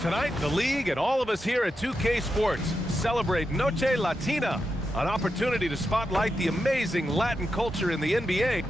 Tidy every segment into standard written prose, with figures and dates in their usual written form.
Tonight, the league and all of us here at 2K Sports celebrate Noche Latina, an opportunity to spotlight the amazing Latin culture in the NBA.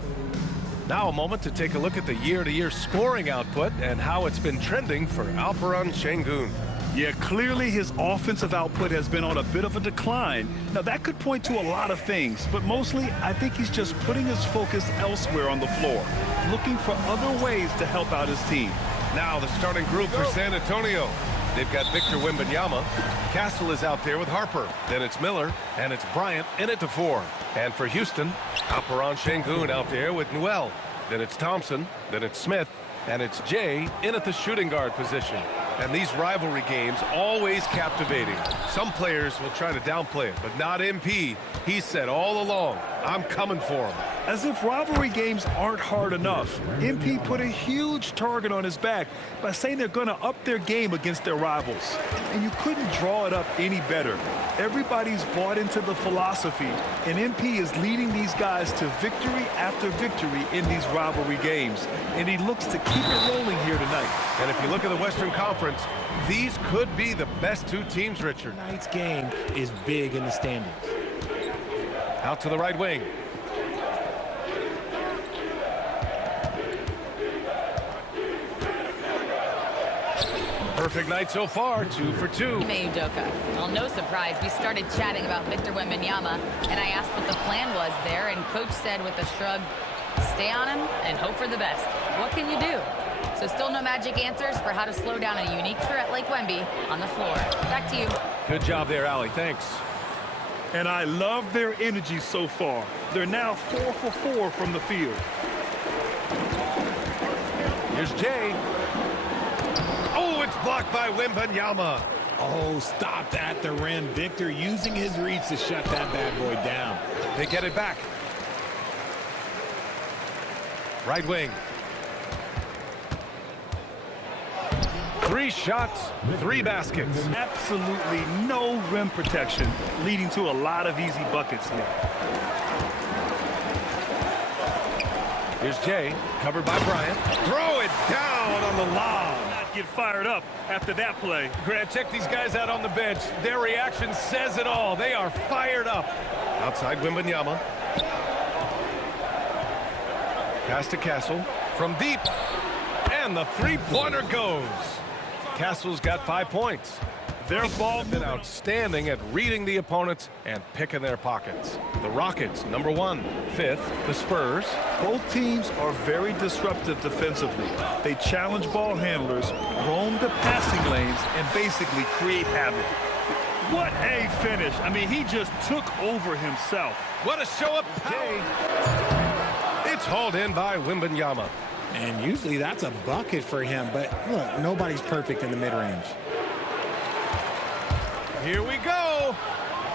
Now a moment to take a look at the year-to-year scoring output and how it's been trending for Alperen Şengün. Yeah, clearly his offensive output has been on a bit of a decline. Now, that could point to a lot of things, but mostly I think he's just putting his focus elsewhere on the floor, looking for other ways to help out his team. Now the starting group for San Antonio. They've got Victor Wembanyama. Castle is out there with Harper. Then it's Miller, and it's Bryant in at the 4. And for Houston, Alperen Şengün out there with Newell. Then it's Thompson, then it's Smith, and it's Jay in at the shooting guard position. And these rivalry games always captivating. Some players will try to downplay it, but not MP. He said all along, I'm coming for him. As if rivalry games aren't hard enough, MP put a huge target on his back by saying they're going to up their game against their rivals. And you couldn't draw it up any better. Everybody's bought into the philosophy, and MP is leading these guys to victory after victory in these rivalry games. And he looks to keep it rolling here tonight. And if you look at the Western Conference, these could be the best two teams, Richard. Tonight's game is big in the standings. Out to the right wing. Perfect night so far, 2 for 2. Udoka. Well, no surprise, we started chatting about Victor Wembanyama, and I asked what the plan was there, and Coach said with a shrug, stay on him and hope for the best. What can you do? So still no magic answers for how to slow down a unique threat like Wemby on the floor. Back to you. Good job there, Allie. Thanks. And I love their energy so far. They're now 4 for 4 from the field. Here's Jay. Oh, it's blocked by Wembanyama. Oh, stopped at the rim. Victor using his reach to shut that bad boy down. They get it back. Right wing. 3 shots, 3 baskets. Absolutely no rim protection, leading to a lot of easy buckets here. Here's Jay, covered by Bryant. Throw it down on the lob. Not get fired up after that play. Grant, check these guys out on the bench. Their reaction says it all. They are fired up. Outside Wembanyama. Pass to Castle from deep. And the three-pointer goes. Castle's got 5 points. Their ball has been outstanding at reading the opponents and picking their pockets. The Rockets, number 1. 5th, the Spurs. Both teams are very disruptive defensively. They challenge ball handlers, roam the passing lanes, and basically create havoc. What a finish. I mean, he just took over himself. What a show of power. It's hauled in by Wembanyama. And usually that's a bucket for him, but look, nobody's perfect in the mid-range. Here we go.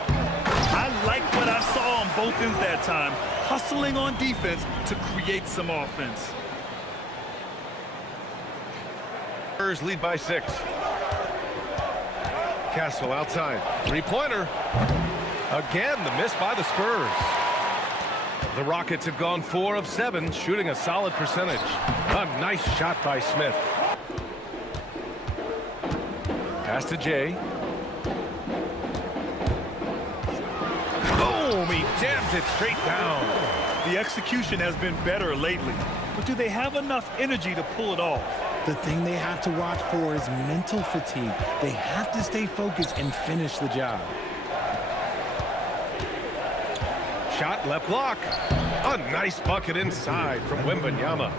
I like what I saw on both ends that time, hustling on defense to create some offense. Spurs lead by 6. Castle outside. Three-pointer. Again, the miss by the Spurs. The Rockets have gone 4 of 7, shooting a solid percentage. A nice shot by Smith. Pass to Jay. Boom! He jams it straight down. The execution has been better lately, but do they have enough energy to pull it off? The thing they have to watch for is mental fatigue. They have to stay focused and finish the job. Shot left block. A nice bucket inside from Wembanyama.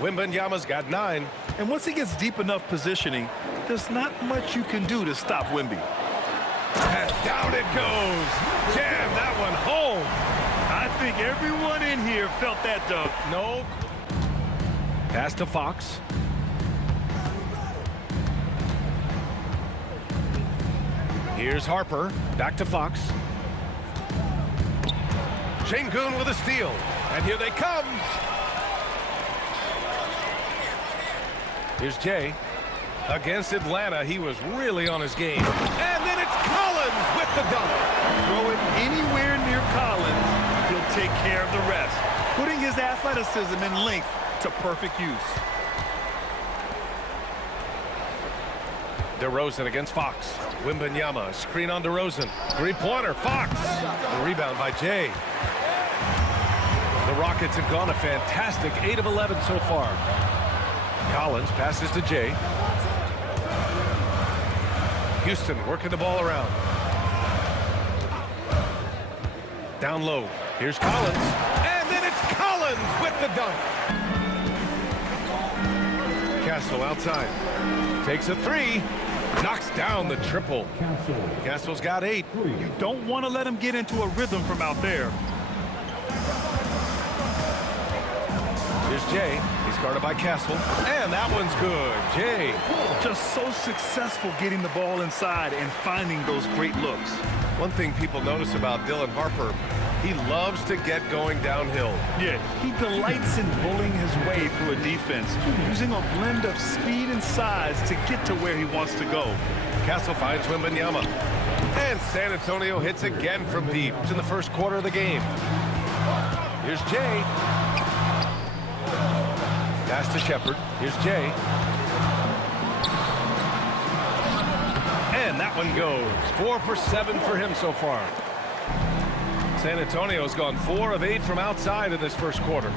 Wembanyama's got 9. And once he gets deep enough positioning, there's not much you can do to stop Wemby. And down it goes. Jam that one home. I think everyone in here felt that dunk. No. Pass to Fox. Here's Harper. Back to Fox. Şengün with a steal. And here they come. Here's Jay. Against Atlanta, he was really on his game. And then it's Collins with the dunk. Throw it anywhere near Collins, he'll take care of the rest, putting his athleticism and length to perfect use. DeRozan against Fox. Wembanyama, screen on DeRozan. Three-pointer, Fox. The rebound by Jay. The Rockets have gone a fantastic 8 of 11 so far. Collins passes to Jay. Houston working the ball around. Down low. Here's Collins. And then it's Collins with the dunk. Castle outside. Takes a three. Knocks down the triple. Castle's got 8. You don't want to let him get into a rhythm from out there. Here's Jay. He's guarded by Castle. And that one's good. Jay. Just so successful getting the ball inside and finding those great looks. One thing people notice about Dylan Harper, he loves to get going downhill. Yeah, he delights in bullying his way through a defense, using a blend of speed and size to get to where he wants to go. Castle finds Wembanyama. And San Antonio hits again from deep in the first quarter of the game. Here's Jay. Pass to Shepard. Here's Jay. And that one goes. 4 for 7 for him so far. San Antonio's gone 4 of 8 from outside in this first quarter.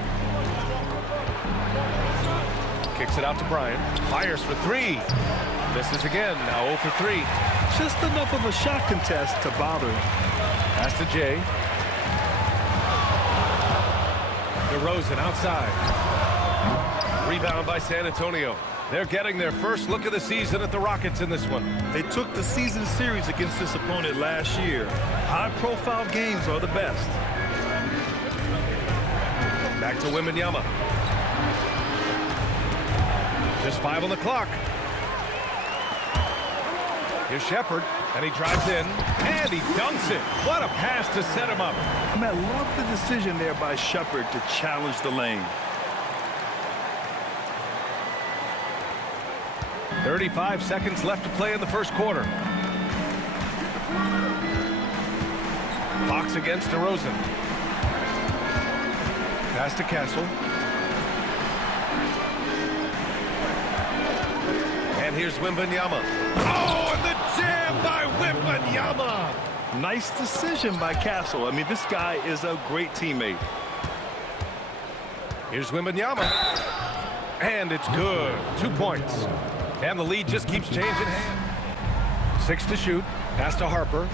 Kicks it out to Bryant. Fires for 3. Misses again. Now 0 for 3. Just enough of a shot contest to bother him. Pass to Jay. DeRozan outside. Rebound by San Antonio. They're getting their first look of the season at the Rockets in this one. They took the season series against this opponent last year. High-profile games are the best. Back to Wembanyama. Just 5 on the clock. Here's Shepard, and he drives in, and he dunks it. What a pass to set him up. I love the decision there by Shepard to challenge the lane. 35 seconds left to play in the first quarter. Fox against DeRozan. Pass to Castle. And here's Wembanyama. Oh, and the jam by Wembanyama! Nice decision by Castle. This guy is a great teammate. Here's Wembanyama. And it's good. 2 points. And the lead just keeps changing hands. 6 to shoot. Pass to Harper.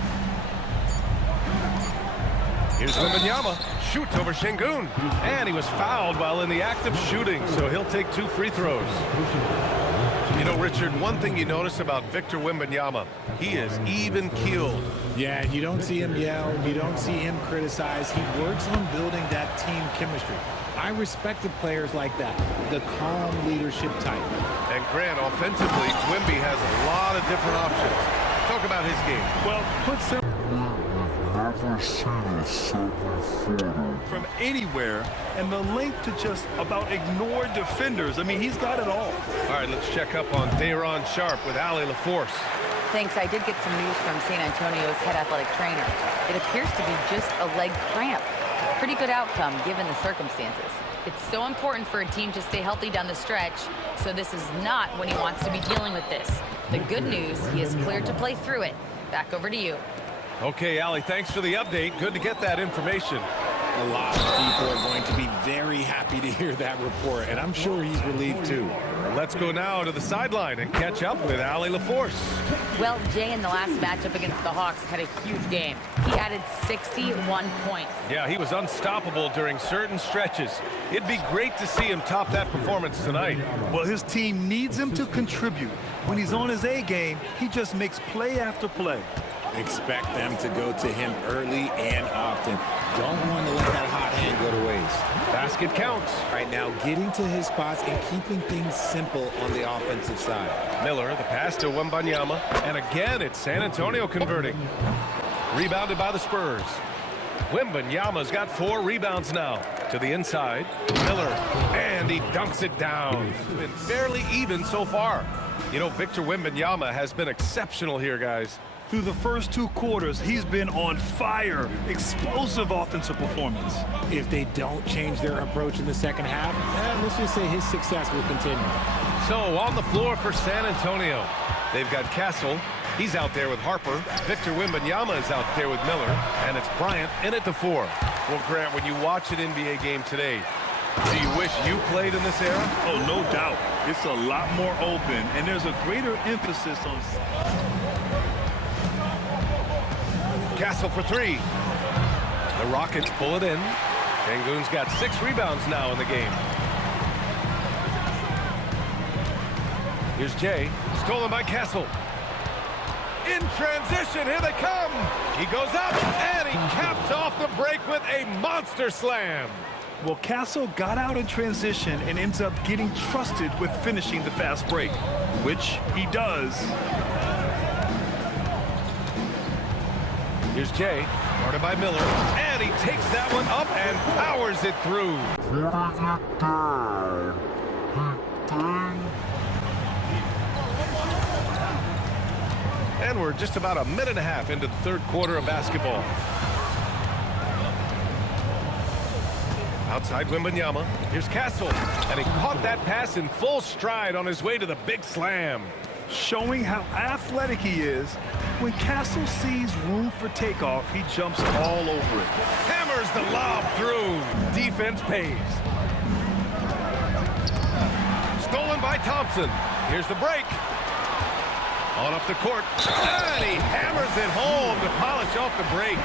Here's Wembanyama. Shoots over Şengün. And he was fouled while in the act of shooting, so he'll take 2 free throws. You know, Richard, one thing you notice about Victor Wembanyama, he is even-keeled. Yeah, you don't see him yell. You don't see him criticize. He works on building that team chemistry. I respected players like that, the calm leadership type. And Grant, offensively, Wemby has a lot of different options. Talk about his game. Well, put some from anywhere, and the length to just about ignore defenders. He's got it all. All right, let's check up on Day'Ron Sharpe with Allie LaForce. Thanks. I did get some news from San Antonio's head athletic trainer. It appears to be just a leg cramp. Pretty good outcome given the circumstances. It's so important for a team to stay healthy down the stretch, so this is not when he wants to be dealing with this. The good news, he is cleared to play through it. Back over to you. Okay, Allie, thanks for the update. Good to get that information. A lot of people are going to be very happy to hear that report, and I'm sure he's relieved too. Let's go now to the sideline and catch up with Allie LaForce. Well, Jay in the last matchup against the Hawks had a huge game. He added 61 points. Yeah, he was unstoppable during certain stretches. It'd be great to see him top that performance tonight. Well, his team needs him to contribute. When he's on his A game, he just makes play after play. Expect them to go to him early and often. Don't want to let that hot hand go to waste. Basket counts. Right now, getting to his spots and keeping things simple on the offensive side. Miller, the pass to Wembanyama. And again, it's San Antonio converting. Rebounded by the Spurs. Wembanyama's got 4 rebounds now. To the inside. Miller. And he dunks it down. It's been fairly even so far. You know, Victor Wembanyama has been exceptional here, guys. Through the first 2 quarters, he's been on fire. Explosive offensive performance. If they don't change their approach in the second half, let's just say his success will continue. So on the floor for San Antonio, They've got Castle. He's out there with Harper. Victor Wembanyama is out there with Miller. And it's Bryant in at the 4. Well, Grant, when you watch an NBA game today, do you wish you played in this era? Oh, no doubt. It's a lot more open, and there's a greater emphasis on... Castle for 3. The Rockets pull it in. Sengun's got 6 rebounds now in the game. Here's Jay. Stolen by Castle. In transition, here they come. He goes up, and he caps off the break with a monster slam. Well, Castle got out in transition and ends up getting trusted with finishing the fast break, which he does. Here's Jay, guarded by Miller, and he takes that one up and powers it through. And we're just about a minute and a half into the third quarter of basketball. Outside Wembanyama. Here's Castle. And he caught that pass in full stride on his way to the big slam. Showing how athletic he is, when Castle sees room for takeoff, he jumps all over it. Hammers the lob through. Defense pays. Stolen by Thompson. Here's the break. On up the court. And he hammers it home to polish off the break.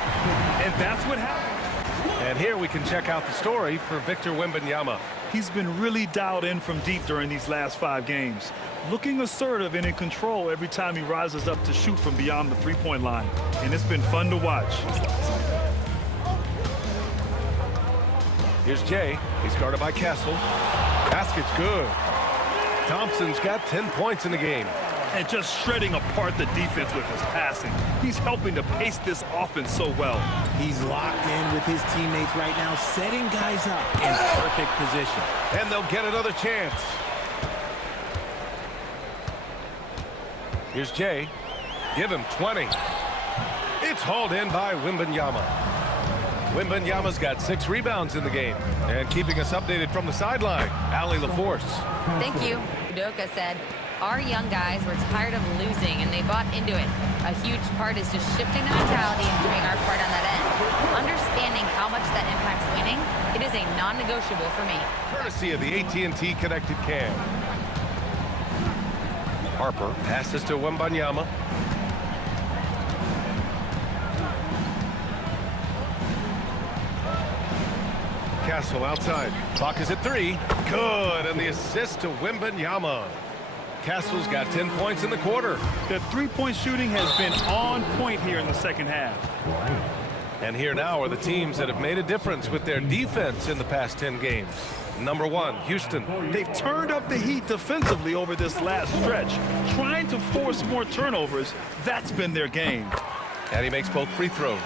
And that's what happened. And here we can check out the story for Victor Wembanyama. He's been really dialed in from deep during these last 5 games. Looking assertive and in control every time he rises up to shoot from beyond the three-point line. And it's been fun to watch. Here's Jay. He's guarded by Castle. Basket's good. Thompson's got 10 points in the game. And just shredding apart the defense with his passing. He's helping to pace this offense so well. He's locked in with his teammates right now, setting guys up in perfect position. And they'll get another chance. Here's Jay. Give him 20. It's hauled in by Wembanyama. Wembanyama's got 6 rebounds in the game. And keeping us updated from the sideline, Allie LaForce. Thank you. Udoka said, our young guys were tired of losing, and they bought into it. A huge part is just shifting the mentality and doing our part on that end. Understanding how much that impacts winning, it is a non-negotiable for me. Courtesy of the AT&T Connected Cam. Harper passes to Wembanyama. Castle outside. Clock is at 3. Good, and the assist to Wembanyama. Castle's got 10 points in the quarter. The three-point shooting has been on point here in the second half. And here now are the teams that have made a difference with their defense in the past 10 games. Number 1, Houston. They've turned up the heat defensively over this last stretch, trying to force more turnovers. That's been their game. And he makes both free throws.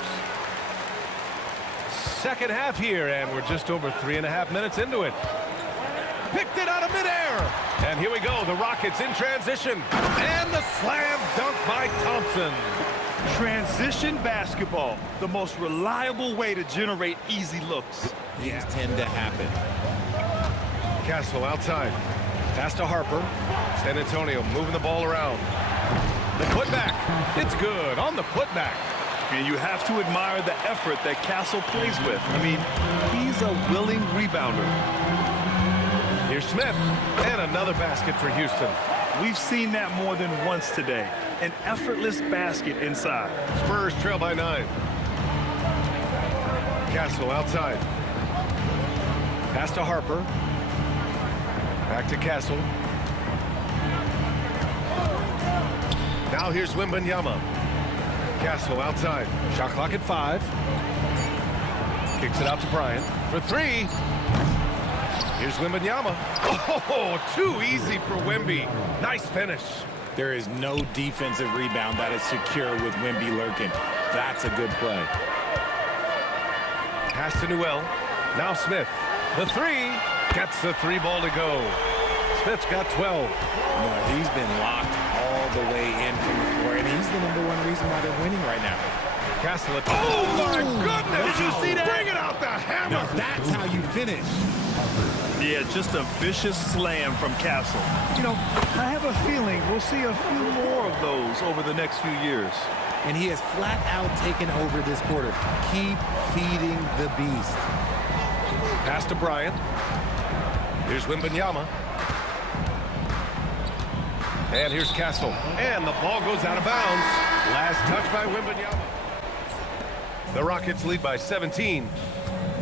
Second half here, and we're just over 3.5 minutes into it. Picked it out of midair. And here we go, the Rockets in transition. And the slam dunk by Thompson. Transition basketball, the most reliable way to generate easy looks. These tend to happen. Castle outside. Pass to Harper. San Antonio moving the ball around. The putback. It's good on the putback. And you have to admire the effort that Castle plays with. I mean, he's a willing rebounder. Here's Smith. And another basket for Houston. We've seen that more than once today. An effortless basket inside. Spurs trail by 9. Castle outside. Pass to Harper. Back to Castle. Now here's Wembanyama. Castle outside. Shot clock at 5. Kicks it out to Bryant for 3. Here's Wembanyama. Oh, too easy for Wemby. Nice finish. There is no defensive rebound that is secure with Wemby lurking. That's a good play. Pass to Newell. Now Smith. The 3. Gets the 3 ball to go. Smith's got 12. No, he's been locked all the way in from the floor, and he's the #1 reason why they're winning right now. Castle. Oh, my goodness. Did you see that? Bring it out the hammer. No, That's how you finish. Yeah, just a vicious slam from Castle. You know, I have a feeling we'll see a few more of those over the next few years. And he has flat out taken over this quarter. Keep feeding the beast. Pass to Bryant. Here's Wembanyama. And here's Castle. And the ball goes out of bounds. Last touch by Wembanyama. The Rockets lead by 17.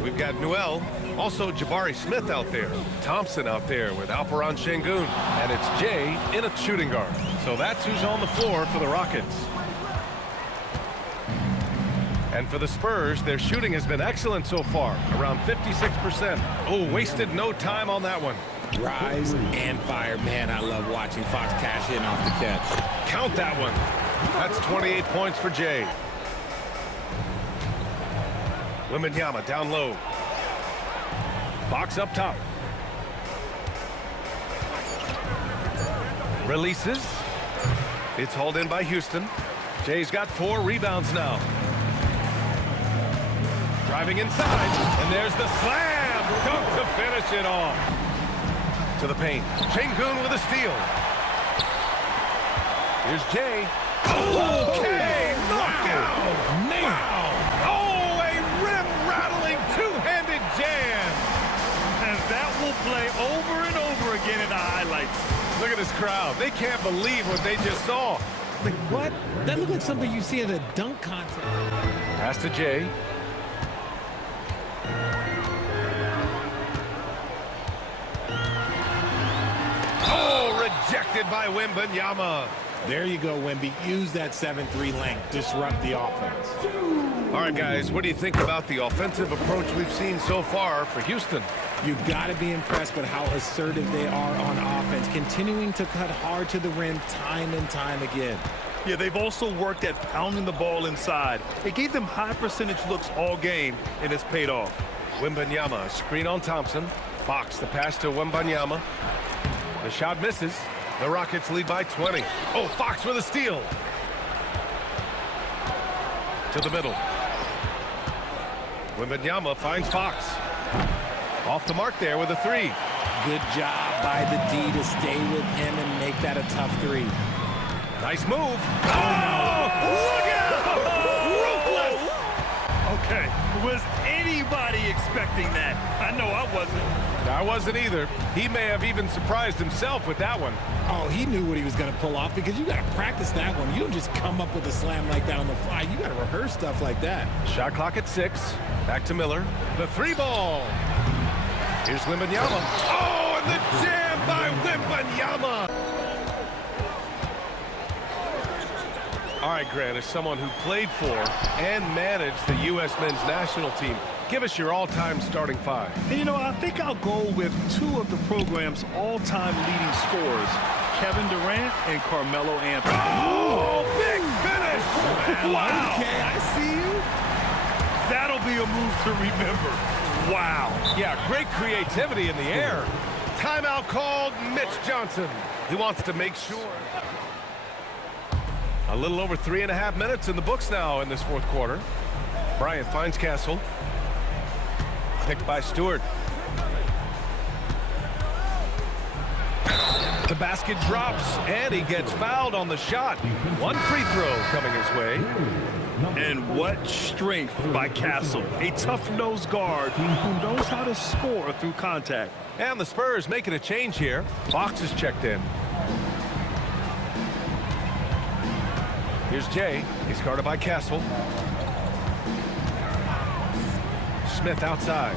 We've got Newell, also Jabari Smith out there. Thompson out there with Alperon Şengün. And it's Jay in a shooting guard. So that's who's on the floor for the Rockets. And for the Spurs, their shooting has been excellent so far, around 56%. Oh, wasted no time on that one. Rise and fire. Man, I love watching Fox cash in off the catch. Count that one. That's 28 points for Jay. Wembanyama down low. Fox up top. Releases. It's hauled in by Houston. Jay's got 4 rebounds now. Driving inside, and there's the slam. Dunk to finish it off. To the paint. Şengün with a steal. Here's Jay. Okay, knockout. Wow. Oh, a rim-rattling two-handed jam. And that will play over and over again in the highlights. Look at this crowd. They can't believe what they just saw. Like, what? That looked like something you see at a dunk contest. Pass to Jay. Rejected by Wembanyama. There you go, Wemby. Use that 7-3 length. Disrupt the offense. All right, guys, what do you think about the offensive approach we've seen so far for Houston? You've got to be impressed with how assertive they are on offense, continuing to cut hard to the rim time and time again. Yeah, they've also worked at pounding the ball inside. It gave them high percentage looks all game, and it's paid off. Wembanyama, screen on Thompson. Fox, the pass to Wembanyama. The shot misses. The Rockets lead by 20. Oh, Fox with a steal. To the middle. Wembanyama finds Fox. Off the mark there with a 3. Good job by the D to stay with him and make that a tough 3. Nice move. Oh! Look out! Ruthless! Okay, was anybody expecting that? I know I wasn't. I wasn't either. He may have even surprised himself with that one. Oh, he knew what he was going to pull off because you got to practice that one. You don't just come up with a slam like that on the fly. You got to rehearse stuff like that. Shot clock at 6. Back to Miller. The 3 ball. Here's Wembanyama. Oh, and the jam by Wembanyama. All right, Grant, as someone who played for and managed the U.S. men's national team, give us your all-time starting 5. And, you know, I think I'll go with 2 of the program's all-time leading scorers, Kevin Durant and Carmelo Anthony. Oh, big finish! Wow. Okay, I see you. That'll be a move to remember. Wow. Yeah, great creativity in the air. Timeout called. Mitch Johnson. He wants to make sure. A little over 3.5 minutes in the books now in this 4th quarter. Bryant finds Castle. Picked by Stewart. The basket drops, and he gets fouled on the shot. 1 free throw coming his way. And what strength by Castle. A tough-nosed guard who knows how to score through contact. And the Spurs making a change here. Fox is checked in. Here's Jay. He's guarded by Castle. Smith outside.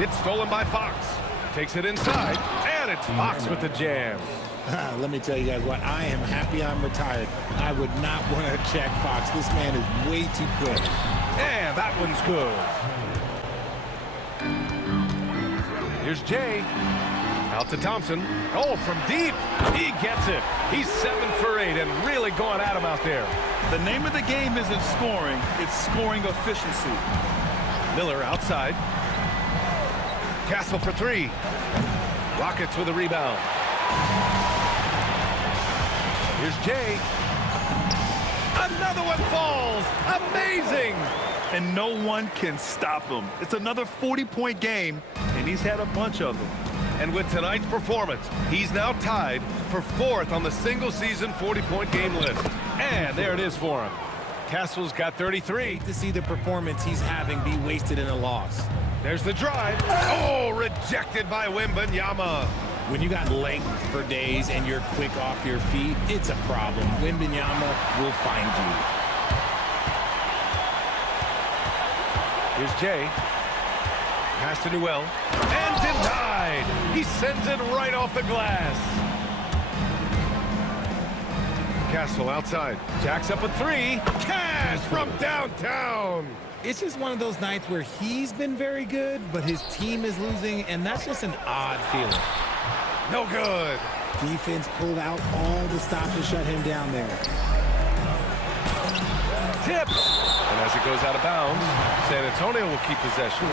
It's stolen by Fox. Takes it inside, and it's Fox with the jam. Let me tell you guys what, I am happy I'm retired. I would not want to check Fox. This man is way too quick. And that one's good. Here's Jay. Out to Thompson. Oh, from deep. He gets it. He's 7 for 8 and really going at him out there. The name of the game isn't scoring, it's scoring efficiency. Miller outside. Castle for 3. Rockets with a rebound. Here's Jay. Another one falls. Amazing. and no one can stop him. It's another 40-point game, and he's had a bunch of them. And with tonight's performance, he's now tied for 4th on the single-season 40-point game list. And there it is for him. Castle's got 33. Hate to see the performance he's having be wasted in a loss. There's the drive. Oh, rejected by Wembanyama. When you got length for days and you're quick off your feet, it's a problem. Wembanyama will find you. Here's Jay. Pass to Newell. And denied. He sends it right off the glass. Castle outside. Jacks up a 3. Cash from downtown. It's just one of those nights where he's been very good, but his team is losing, and that's just an odd feeling. No good. Defense pulled out all the stops to shut him down there. Tipped. And as it goes out of bounds, San Antonio will keep possession.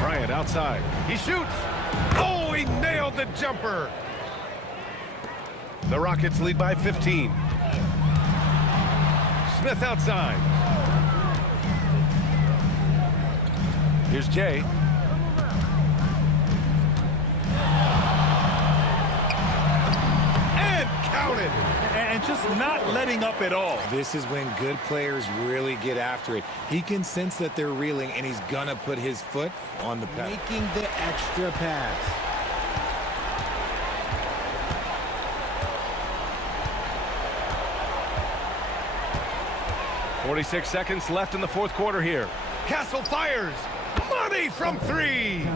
Bryant outside. He shoots. Oh, he nailed the jumper. The Rockets lead by 15. Smith outside. Here's Jay. And counted. And just not letting up at all. This is when good players really get after it. He can sense that they're reeling, and he's gonna put his foot on the pedal. Making the extra pass. .46 seconds left in the 4th quarter here. Castle fires. Money from 3.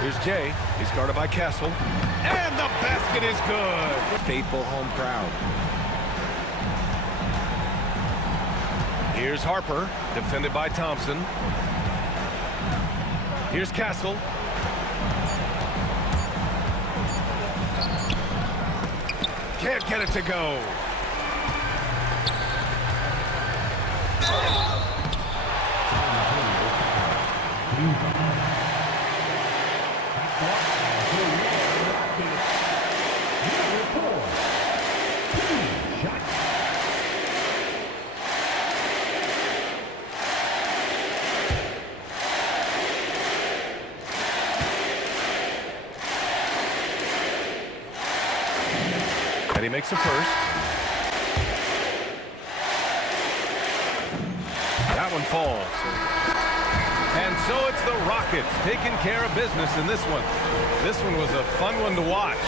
Here's Jay. He's guarded by Castle. And the basket is good. Faithful home crowd. Here's Harper, defended by Thompson. Here's Castle. Can't get it to go. And he makes a first. That one falls. And so it's the Rockets taking care of business in this one. This one was a fun one to watch.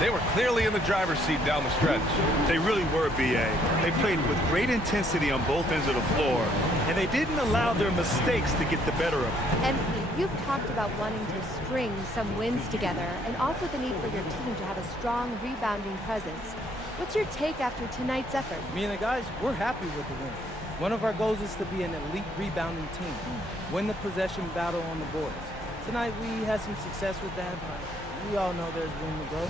They were clearly in the driver's seat down the stretch. They really were, B.A. They played with great intensity on both ends of the floor, and they didn't allow their mistakes to get the better of them. MP, you've talked about wanting to string some wins together and also the need for your team to have a strong rebounding presence. What's your take after tonight's effort? Me and the guys, we're happy with the win. One of our goals is to be an elite rebounding team, win the possession battle on the boards. Tonight we had some success with that, but we all know there's room to grow.